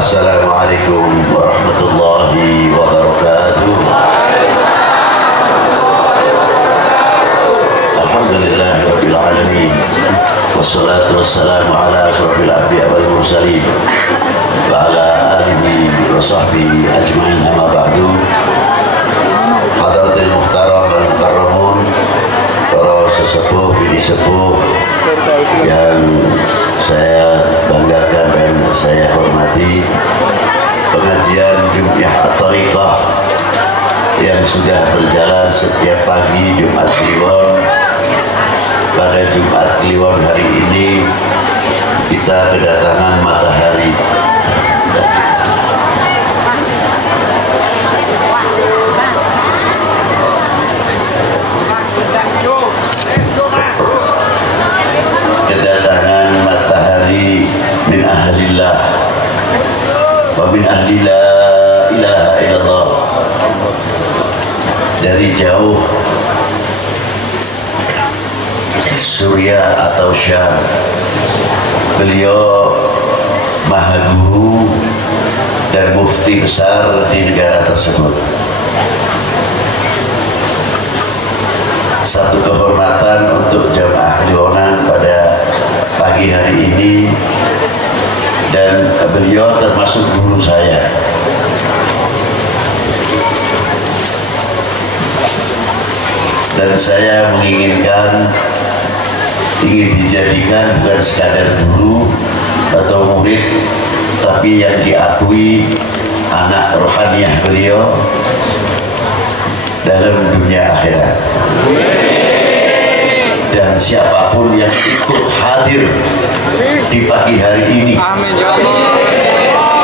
Assalamualaikum warahmatullahi wabarakatuh. Alhamdulillah rabbil alamin. Wassalatu wassalamu ala asyrafil anbiya wal mursalin wa ala alihi wa sahbihi ajma'in, amma ba'du. Hadratil muhtaram wal mukarramun, para sesepuh, bini sepuh yang saya banggakan dan saya hormati, pengajian Jumiah At-Thariqah yang sudah berjalan setiap pagi Jumat Kliwon. Pada Jumat Kliwon hari ini kita kedatangan matahari. Kedatangan matahari min ahlillah wa min ahli la ilaha illallah. Dari jauh Suriah atau Syam, beliau maha guru dan mufti besar di negara tersebut. Satu kehormatan untuk jamaah Kliwonan pada pagi hari ini, dan beliau termasuk guru saya. Dan saya menginginkan, ingin dijadikan bukan sekadar guru atau murid, tapi yang diakui anak rohaniah beliau dalam dunia akhirat. Dan siapapun yang ikut hadir di pagi hari ini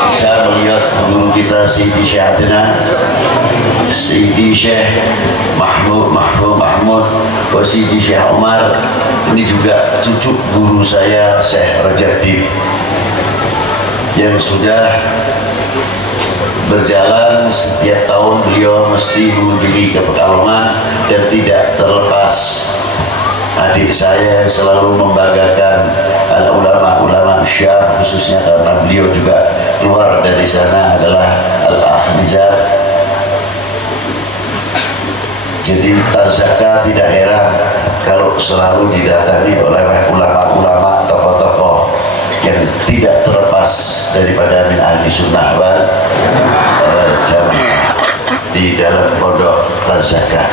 bisa melihat guru kita Sidi Syekh Adnan, Sidi Syekh Mahmud, Sidi Syekh Umar. Ini juga cucu guru saya Syekh Rajab yang sudah berjalan setiap tahun. Beliau mesti mengunjungi ke Pekalongan dan tidak terlepas adik saya yang selalu membanggakan ulama-ulama Syam, khususnya karena beliau juga keluar dari sana, adalah Al-Ahmizah. Jadi Tazaka tidak heran kalau selalu didatangi oleh ulama-ulama, tokoh-tokoh yang tidak terlepas daripada min ahli sunnah wal jamaah di dalam pondok Tazaka.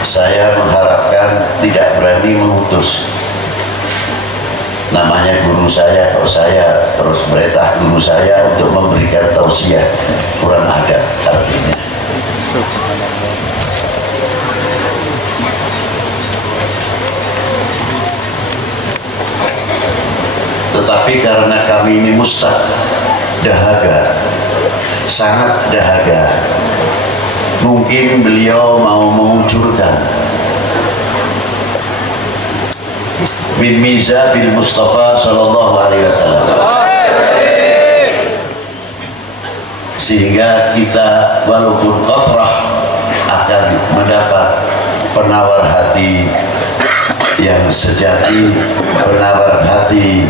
Saya mengharapkan tidak berani mengutus. Namanya guru saya, kalau saya terus merintah guru saya untuk memberikan tausiah, kurang ada artinya. Tetapi karena kami ini mustaq, dahaga, sangat dahaga, mungkin beliau mau mengucurkan min mizabil Mustafa sallallahu alaihi wasallam, sehingga kita walaupun qatrah akan mendapat penawar hati yang sejati, penawar hati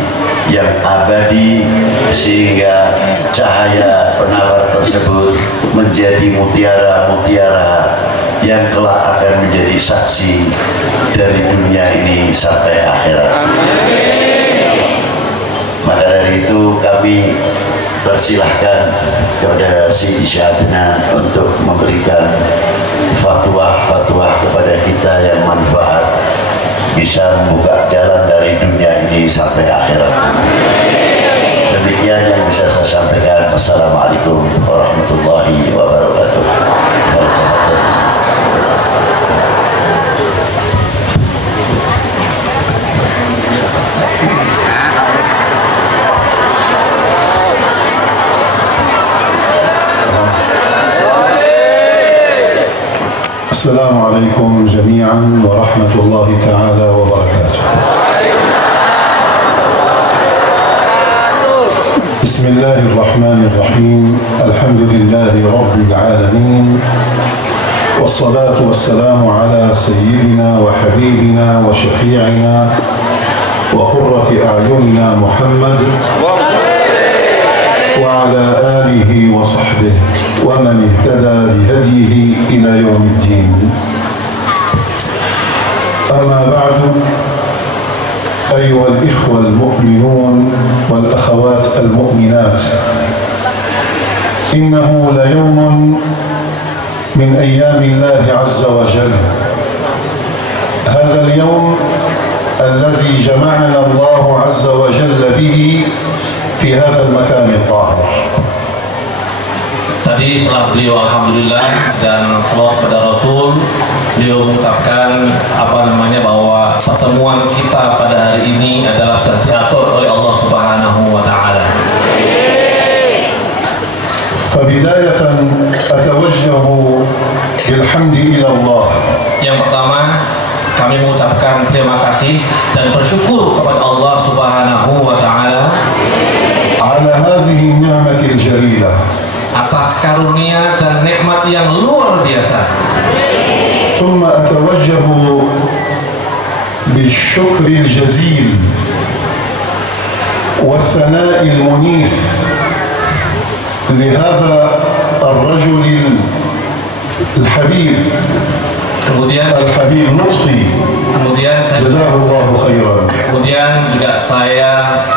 yang abadi, sehingga cahaya penawar tersebut menjadi mutiara-mutiara yang kelak akan menjadi saksi dari dunia ini sampai akhirat. Maka dari itu kami persilahkan kepada Sidi Syekh Adnan untuk memberikan fatwa-fatwa kepada kita yang manfaat, bisa membuka jalan dari dunia ini sampai akhirat. Demikian yang bisa saya sampaikan. Assalamualaikum warahmatullahi wabarakatuh. Assalamualaikum jami'an wa rahmatullahi ta'ala wa barakatuh. Bismillahirrahmanirrahim. Alhamdulillahi rabbil alamin. والصلاة والسلام على سيدنا وحبيبنا وشفيعنا وقرة أعيننا محمد وعلى آله وصحبه ومن اهتدى بهديه إلى يوم الدين. أما بعد، أيها الإخوة المؤمنون والأخوات المؤمنات، إنه ليوم من أيام الله عز وجل. هذا اليوم الذي جمعنا الله عز وجل به في هذا المكان الطاهر. Tadi setelah beliau alhamdulillah dan salawat kepada Rasul, beliau mengucapkan bahwa pertemuan kita pada hari ini adalah diatur oleh Allah Subhanahu wa taala. فبداية أتوجه بالحمد إلى الله. Yang pertama, kami mengucapkan terima kasih dan bersyukur kepada Allah Subhanahu wa taala على هذه النعمة الجليلة. atas karunia dan nikmat yang luar biasa. ثم أتوجه بالشكر الجزيل والثناء المنيف لهذا الرجل الحبيب الحبيب لطفي جزاه الله خيرا. Kemudian juga saya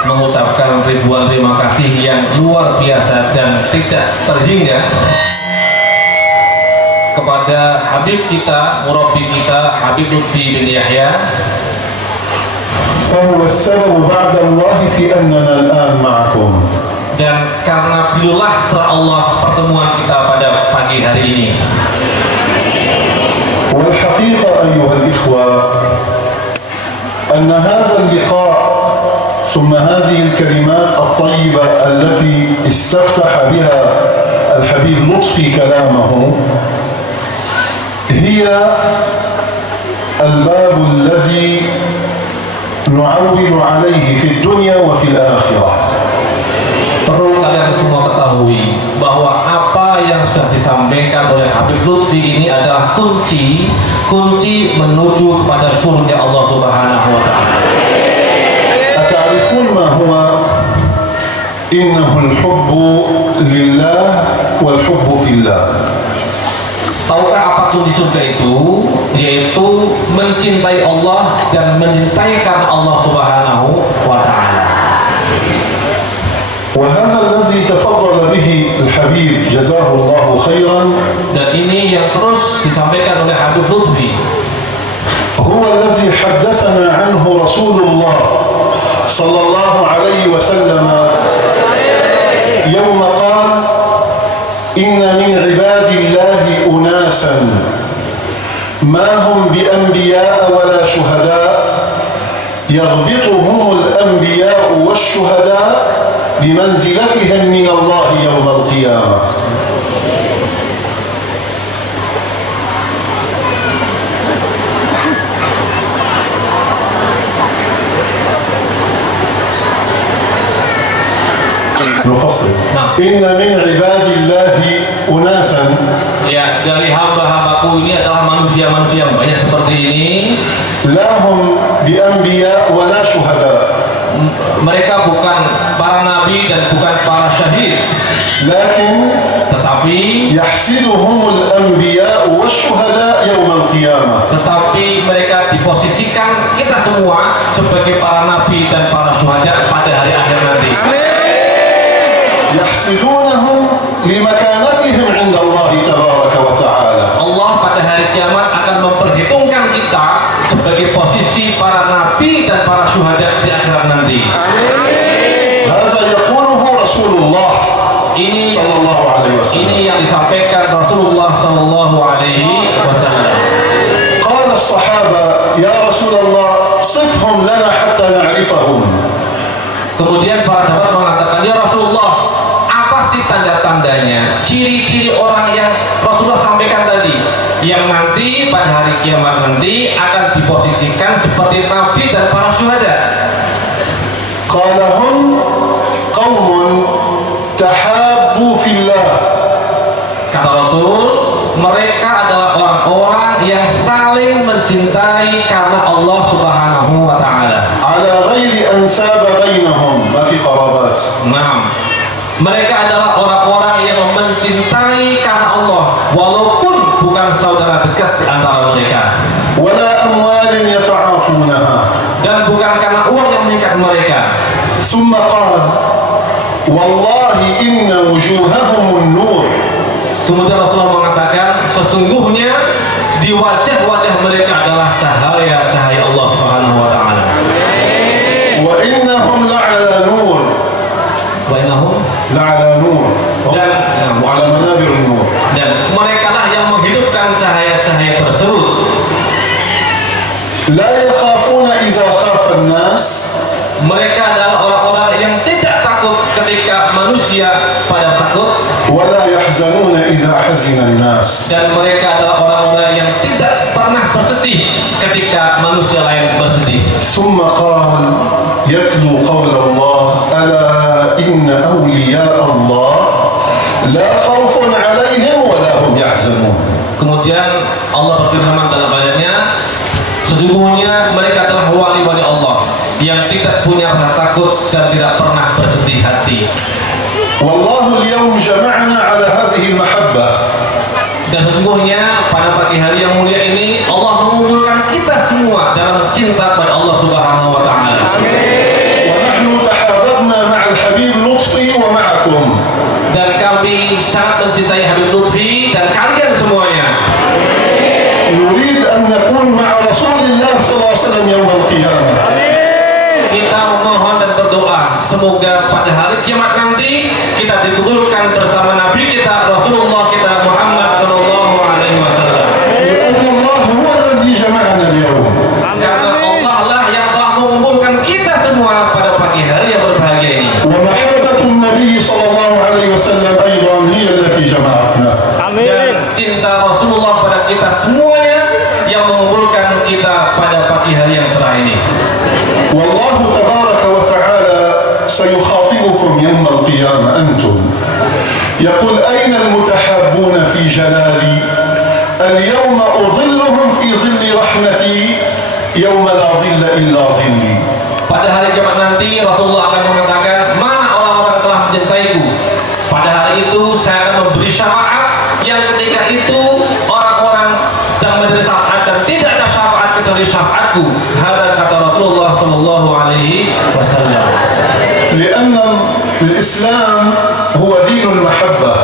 mengucapkan ribuan terima kasih yang luar biasa dan tidak terhingga kepada Habib kita, murabi kita, Habib Lutfi bin Yahya. فهو السبب بعد الله في أننا الآن معكم. Dan karena beliaulah setelah Allah pertemuan kita pada pagi hari ini. والحقيقة أيها الإخوة أن هذا اللقاء ثم هذه الكلمات الطيبة التي استفتح بها الحبيب لطفي كلامه هي الباب الذي نعول عليه في الدنيا وفي الآخرة. Perlu kalian semua ketahui bahwa apa yang sudah disampaikan oleh Habib Lutfi ini adalah kunci menuju kepada surga Allah Subhanahu wa taala. أتعرفون ما هو؟ إنه الحب لله والحب في الله. Tahukah apa kunci surga itu? Yaitu mencintai Allah dan mencintai karena Allah Subhanahu wa taala. وهذا الذي تفضل به الحبيب جزاه الله خيرا. Dan ini yang terus disampaikan oleh Habib Lutfi. هو الذي حدثنا عنه رسول الله صلى الله عليه وسلم يوم قال: إن من عباد الله أناسا ما هم بأنبياء ولا شهداء يغبطهم الأنبياء والشهداء بمنزلتهم من الله يوم القيامة. نفصل. إن من عباد الله أناسا. Ya, dari hamba-hambaku ini adalah manusia-manusia yang banyak seperti ini. لا هم بأنبياء ولا شهداء. Mereka bukan para nabi dan bukan para syahid, لكن tetapi يحسدهم الأنبياء والشهداء يوم القيامة. mereka diposisikan kita semua sebagai para nabi dan para syuhada pada hari akhir nanti. يحسدونهم لمكانتهم عند الله تبارك وتعالى. Allah pada hari kiamat akan memperhitungkan kita sebagai posisi para nabi dan para syuhada di akhirat nanti. هذا يقوله رسول الله Ini صلى الله عليه وسلم. Ini yang disampaikan Rasulullah sallallahu alaihi wasallam. قال الصحابة: يا رسول الله صفهم لنا حتى نعرفهم. Kemudian para sahabat mengatakan, ya Rasulullah, apa sih tanda-tandanya, ciri-ciri orang yang Rasulullah sampaikan tadi, yang nanti pada hari kiamat nanti akan diposisikan seperti nabi dan para syuhada? قال: هم قوم تحابوا في الله. Kata Rasul, mereka adalah orang saling mencintai karena Allah Subhanahu wa taala. على غير أنساب بينهم، ما في قرابات. Nah, mereka adalah orang-orang yang mencintai karena Allah walaupun bukan saudara dekat di antara mereka, ولا أموال يتعاطونها. dan bukan karena uang yang mengikat mereka. ثم قال والله إن وجوههم النور. Kemudian Rasulullah mengatakan, sesungguhnya di wajah-wajah mereka adalah cahaya-cahaya Allah Subhanahu wa taala. وإنهم لعلى نور، Wa innahum, لعلى نور، dan وعلى منابر النور. dan mereka lah yang menghidupkan cahaya-cahaya tersebut. لا يخافون إذا خاف الناس، Mereka adalah orang-orang yang tidak takut ketika manusia pada takut, ولا يحزنون إذا حزن الناس. dan mereka adalah orang-orang yang tidak pernah bersedih ketika manusia lain bersedih. ثم قال يتلو قول الله ألا إن أولياء الله لا خوف عليهم ولا هم يحزنون. Kemudian Allah berfirman dalam ayatnya, sesungguhnya mereka adalah wali-wali Allah yang tidak punya rasa takut dan tidak pernah bersedih hati. والله اليوم جمعنا على هذه المحبة. Dan sesungguhnya pada pagi hari yang mulia ini Allah mengumpulkan kita semua dalam cinta pada Allah Subhanahu wa taala. ونحن تحاببنا مع الحبيب لطفي ومعكم. Dan kami sangat mencintai Habib Lutfi dan kalian semuanya. نريد أن نكون مع رسول الله صلى الله عليه وسلم يوم القيامة. Kita memohon dan berdoa semoga pada hari kiamat nanti kita dikuburkan bersama Nabi kita Rasulullah kita Muhammad sallallahu alaihi wasallam. لأن الله هو الذي جمعنا اليوم. Karena Allah lah yang telah mengumpulkan kita semua pada pagi hari yang berbahagia ini. ومحبة النبي صلى الله عليه وسلم أيضا هي التي جمعتنا. Dan cinta Rasulullah pada kita semuanya yang mengumpulkan kita pada pagi hari yang cerah ini. والله تبارك وتعالى سيخاطبكم يوم القيامة أنتم، يقول أين المتحابون في جلالي اليوم أظلهم في ظل رحمتي يوم لا ظل إلا ظلي. Pada hari kiamat nanti Rasulullah akan mengatakan, mana orang-orang telah mencintaiku. Pada hari itu saya akan memberi syafaat yang ketika itu orang-orang sedang mencari syafaat dan tidak ada syafaat kecuali syafaatku. Hada kata Rasulullah sallallahu alaihi wasallam. لأن الإسلام هو دين المحبة،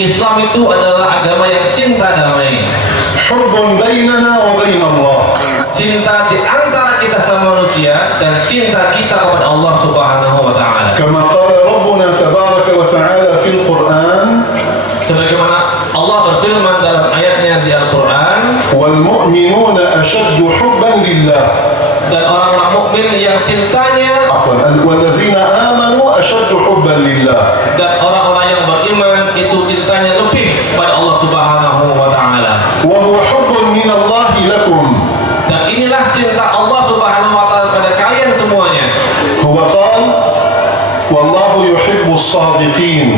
Islam itu adalah agama yang cinta damai. حب بيننا وبين الله. Cinta di antara kita sama manusia dan cinta kita kepada Allah Subhanahu wa taala. كما قال ربنا تبارك وتعالى في القرآن Sebagaimana Allah berfirman dalam ayatnya di Al-Qur'an, والمؤمنون أشد حبا لله. dan orang-orang mukmin yang cintanya, عفوا والذين آمنوا أشد حبا لله. dan orang-orang yang beriman itu cintanya lebih pada Allah Subhanahu wa taala. وهو حب من الله لكم. Dan inilah cinta Allah Subhanahu wa taala pada kalian semuanya. هو قال والله يحب الصادقين.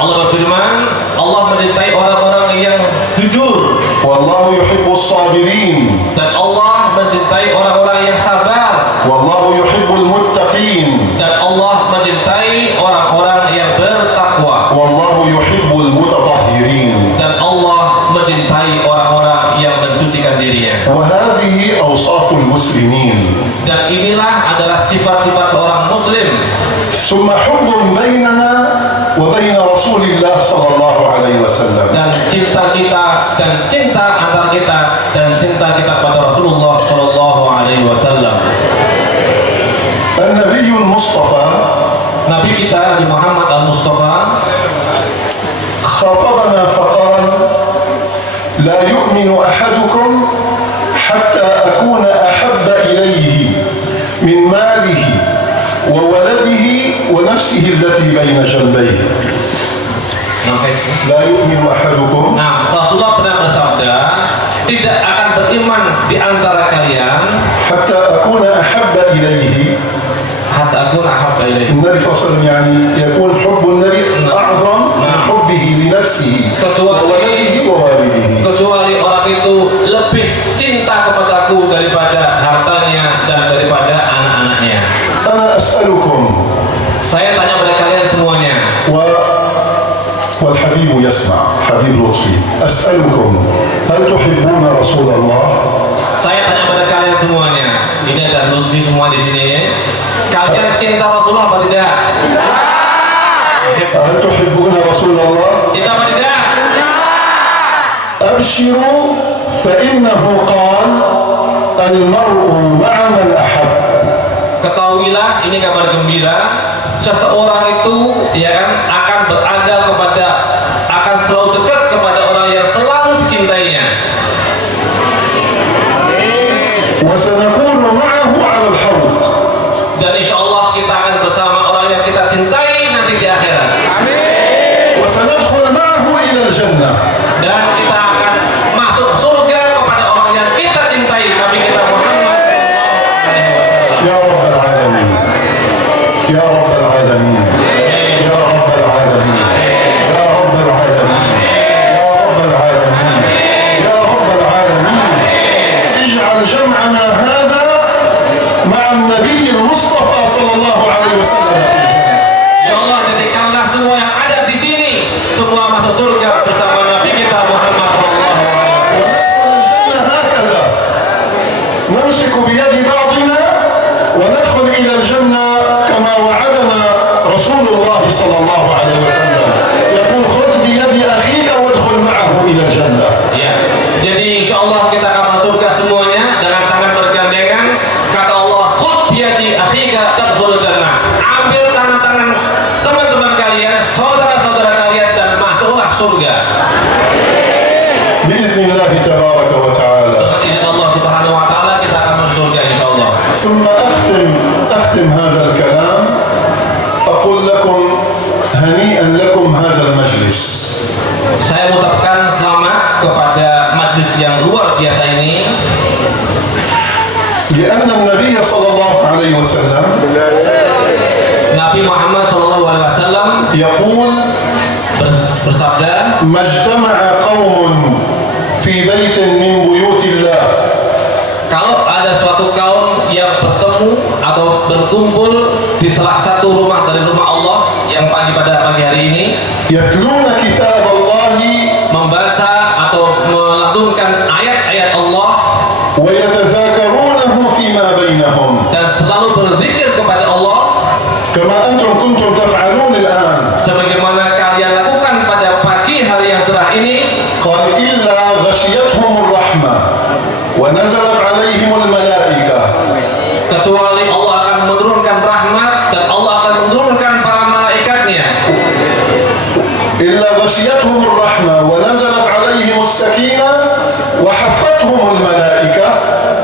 Allah berfirman, Allah mencintai orang-orang yang jujur, والله يحب الصابرين. dan Allah mencintai orang-orang yang sabar, والله يحب المتقين. dan Allah mencintai orang-orang yang bertakwa, والله يحب المتطهرين. dan Allah mencintai orang-orang yang mensucikan dirinya. وهذه أوصاف المسلمين. Dan inilah adalah sifat-sifat seorang muslim. ثم حب بيننا وبين رسول الله صلى الله عليه وسلم. Dan cinta kita dan cinta antara kita dan cinta kita pada Rasulullah sallallahu alaihi wasallam. النبي المصطفى Nabi kita Nabi Muhammad al-Mustafa خاطبنا فقال لا يؤمن أحدكم حتى أكون أحب إليه من ماله وولده ونفسه التي بين جنبيه. لا يؤمن أحدكم. Nah, Rasulullah pernah bersabda, tidak akan beriman di antara kalian حتى أكون أحب إليه. hatta akun ahabba ilaihi. النبي صلى الله عليه وسلم يعني يكون حب النبي أعظم من حبه لنفسه وولده ووالده. Kecuali orang itu lebih cinta aku daripada hartanya dan daripada anak-anaknya. أنا أسألكم Saya tanya pada kalian semuanya. والحبيب يسمع حبيب لطفي أسألكم هل تحبون رسول الله؟ Saya tanya pada kalian semuanya. Ini dan Lutfi semua di sini ya. Kalian cinta Rasulullah apa tidak? هل تحبون رسول الله؟ Cinta apa tidak? أبشروا فإنه قال المرء مع من أحب. Ketahuilah, ini kabar gembira, seseorang itu ya kan akan berada kepada, akan selalu dekat kepada orang yang selalu dicintainya. وسنكون معه على الحوض. Dan insya Allah kita akan bersama orang yang kita cintai nanti di akhirat. وسندخل معه إلى الجنة. Dan kita akan masuk surga kepada orang yang kita cintai, Nabi kita Muhammad SAW. يا رب العالمين يا رب العالمين يا رب العالمين يا رب العالمين يا رب العالمين يا رب العالمين اجعل جمعنا هذا مع النبي المصطفى صلى الله عليه وسلم في الجنة. Ya Allah, jadikanlah semua yang ada di sini semua masuk surga bersama Nabi kita Muhammad SAW. وندخل الجنة هكذا نمسك بيد بعضنا وندخل إلى الجنة كما وعدنا رسول الله صلى الله عليه وسلم يقول خذ بيد أخيك وادخل معه إلى الجنة. Ya, jadi insya Allah kita akan masuk surga semuanya dengan tangan bergandengan. Kata Allah, khud biyadi akhika tadkhulul jannah. Ambil tangan-tangan teman-teman kalian, saudara-saudara kalian dan masuklah surga. بإذن الله تبارك وتعالى. Dengan izin Allah Subhanahu wa taala kita akan masuk surga insya Allah. ثم أختم هذا الكلام أقول لكم هنيئا لكم هذا المجلس. Saya mengucapkan selamat kepada majlis yang luar biasa ini. لأن النبي صلى الله عليه وسلم Nabi Muhammad SAW يقول bersabda, ما اجتمع قوم في بيت من بيوت الله kalau ada suatu kaum yang bertemu atau berkumpul di salah satu rumah dari rumah Allah yang pada pagi hari ini يتلون كتاب الله membaca atau melantunkan ayat-ayat Allah ويتذاكرونه فيما بينهم dan selalu berzikir kepada Allah كما أنتم كنتم تفعلون الآن. sebagaimana kalian lakukan pada pagi hari yang cerah ini. قال إلا غشيتهم الرحمة ونزلت عليهم الملائكة. Kecuali Allah akan menurunkan rahmat dan Allah akan menurunkan para malaikatnya. إلا غشيتهم الرحمة ونزلت عليهم السكينة وحفتهم الملائكة.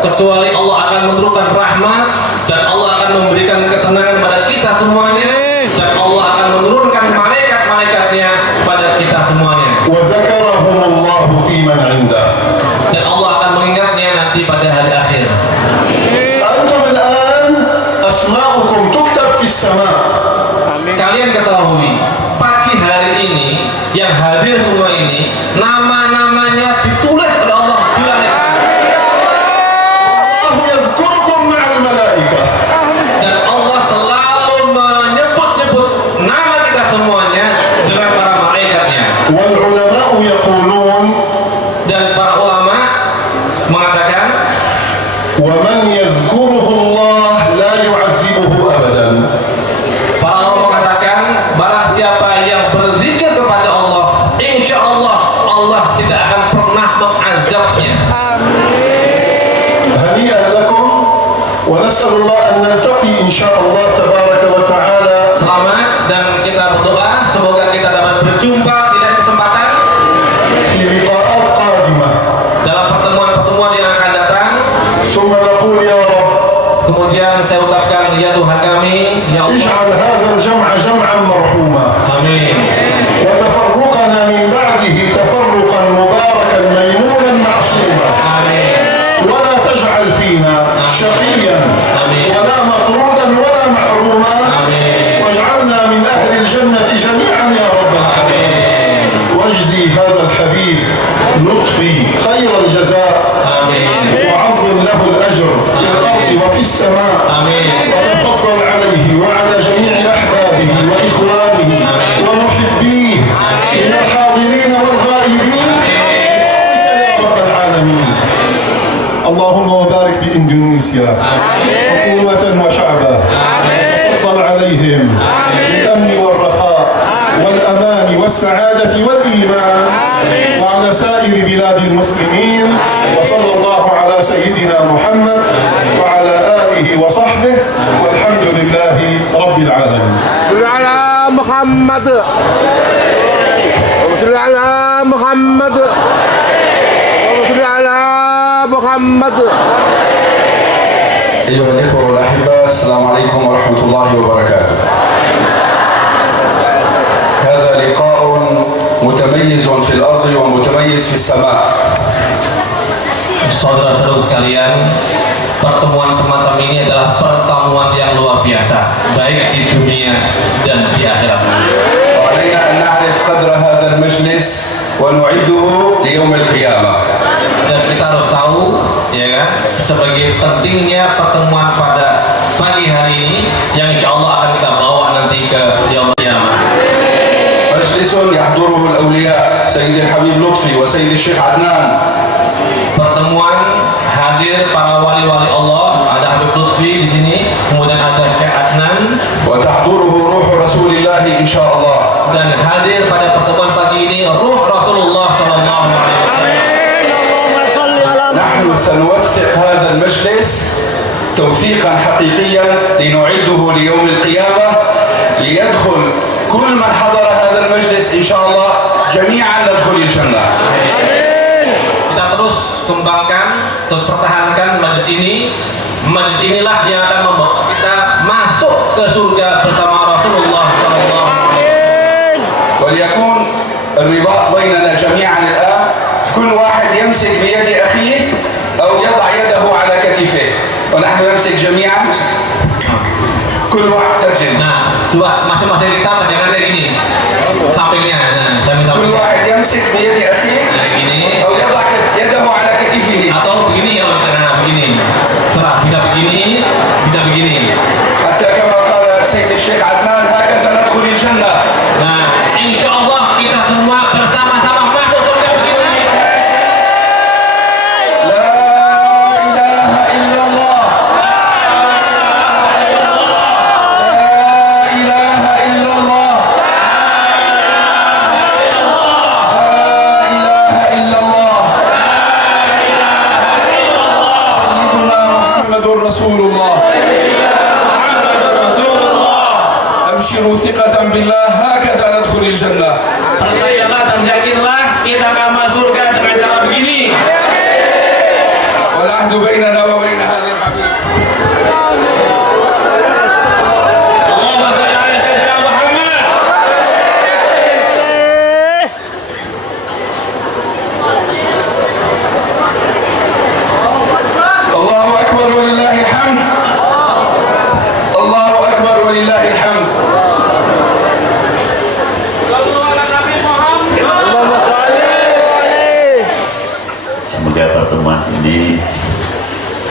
Kecuali Allah akan menurunkan rahmat dan Allah akan memberikan ketenangan pada kita semuanya dan Allah akan menurunkan malaikat-malaikatnya pada kita semuanya. وذكرهم الله في من عنده. Dan Allah akan mengingatnya nanti pada hari akhir. أنتم الآن أسماؤكم تكتب في السماء. Kalian ketahui pagi hari ini yang hadir semua ini nama-namanya ditulis oleh Allah di langit. الله يذكركم مع الملائكة. Dan Allah selalu menyebut-nyebut nama kita semuanya dengan para malaikatnya. والعلماء يقولون Dan para ulama mengatakan ومن يذكره الله لا يعذبه أبدا. para ulama mengatakan barang siapa yang berzikir kepada Allah, insya Allah Allah tidak akan pernah mengazabnya. هنيئا لكم ونسأل الله أن نلتقي إن شاء الله تبارك وتعالى Selamat dan kita berdoa semoga kita dapat berjumpa di lain kesempatan في لقاءات قادمة. dalam pertemuan-pertemuan yang akan datang. ثم نقول يا رب Kemudian saya ucapkan ya Tuhan kami, ya Allah, اجعل هذا الجمع جمعا مرحوما amin. وتفرقنا من بعده تفرقا مباركا ميمونا معصوما Amin. ولا تجعل فينا شقيا آمين. ولا مطرودا ولا محروما آمين. واجعلنا من أهل الجنة جميعا يا رب العالمين. واجزي هذا الحبيب لطفي خير الجزاء Amin. وعظم له السماء آمين. وتفضل عليه وعلى جميع أحبابه وإخوانه ومحبيه من الحاضرين والغائبين يا رب العالمين. اللهم وبارك بإندونيسيا حكومة وشعبا، وتفضل عليهم بالأمن والرخاء والأمان والسعادة والإيمان، وعلى سائر بلاد المسلمين. وصلى الله على سيدنا محمد وعلى آله وصحبه، والحمد لله رب العالمين. على محمد وصل على محمد وصل على محمد. أيها الإخوة والأحبة، السلام عليكم ورحمة الله وبركاته. هذا لقاء متميز في الأرض ومتميز في السماء. Saudara-saudara sekalian, pertemuan semacam ini adalah pertemuan yang luar biasa, baik di dunia dan di akhirat. وعلينا أن نعرف قدر هذا المجلس ونعده ليوم القيامة. Dan kita harus tahu, ya kan, sebagai pentingnya pertemuan pada pagi hari ini yang insya Allah akan kita bawa nanti ke yaumul qiyamah. مجلس يحضره الأولياء سيد الحبيب لطفي وسيد الشيخ عدنان. Pertemuan hadir para wali-wali Allah, ada Habib Lutfi di sini, kemudian ada Syekh Adnan, وتحضره روح رسول الله إن شاء الله. dan hadir pada pertemuan pagi ini ruh Rasulullah Sallallahu Alaihi Wasallam. نحن سنوثق هذا المجلس توثيقا حقيقيا لنعده ليوم القيامة، ليدخل كل من حضر هذا المجلس إن شاء الله جميعا ندخل الجنة. Kita terus kembangkan, terus pertahankan majlis ini. Majlis inilah yang akan membawa kita masuk ke surga bersama Rasulullah Sallallahu Alaihi Wasallam. وليكون الرباط بيننا جميعا الآن كل واحد يمسك بيد أخيه أو يضع يده على كتفه، ونحن نمسك جميعا كل واحد ترجل. Nah, coba masing-masing kita pegangan kayak gini, sampingnya. Nah, كل samping-sampingnya. واحد يمسك بيد أخيه Kayak gini. أو يضع يده على كتفه. Atau begini ya, nah begini. Serah, bisa begini, bisa begini. حتى كما قال سيد الشيخ عدنان هكذا ندخل الجنة. Nah, insya Allah kita semua bersama-sama masuk surga begini. لا إله إلا الله. لا إله إلا الله. لا إله إلا الله. سيدنا محمد رسول الله. أبشروا ثقة بالله، هكذا ندخل الجنة. Percayalah dan yakinlah kita akan masuk surga dengan cara begini. والعهد بيننا وبين هذا الحبيب. Allahumma shalli ala sayyidina Muhammad. الله أكبر ولله الحمد. الله أكبر ولله الحمد. اللهم صل عليه. Semoga pertemuan ini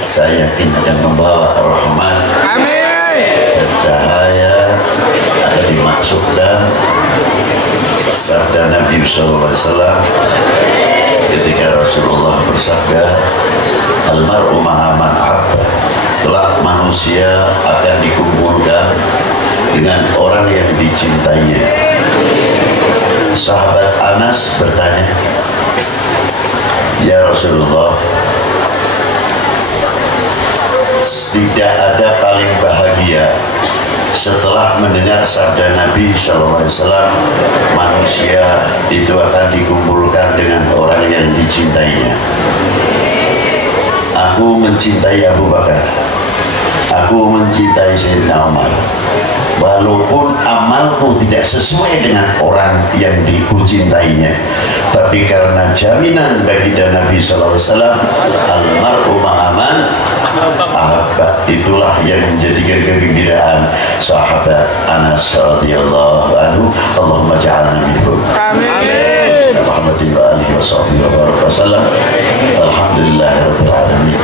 saya yakin akan membawa rahmat Amin. dan cahaya, akan dimaksudkan sabda Nabi SAW ketika Rasulullah bersabda, almar'u ma'a man ahabba, kelak manusia akan dikumpulkan dengan orang yang dicintainya. Sahabat Anas bertanya, ya Rasulullah, tidak ada paling bahagia setelah mendengar sabda Nabi SAW, manusia itu akan dikumpulkan dengan orang yang dicintainya. Aku mencintai Abu Bakar, aku mencintai Sayyidina Umar, walaupun amalku tidak sesuai dengan orang yang dicintainya, tapi karena jaminan baginda Nabi SAW, almar'u ma'aman ahabba, itulah yang menjadikan kegembiraan sahabat Anas radhiyallahu anhu. Allahumma ja'alna minhum. Amin. Muhammadin wa alihi wa sahbihi wa baraka wasallam. Alhamdulillahirabbil alamin.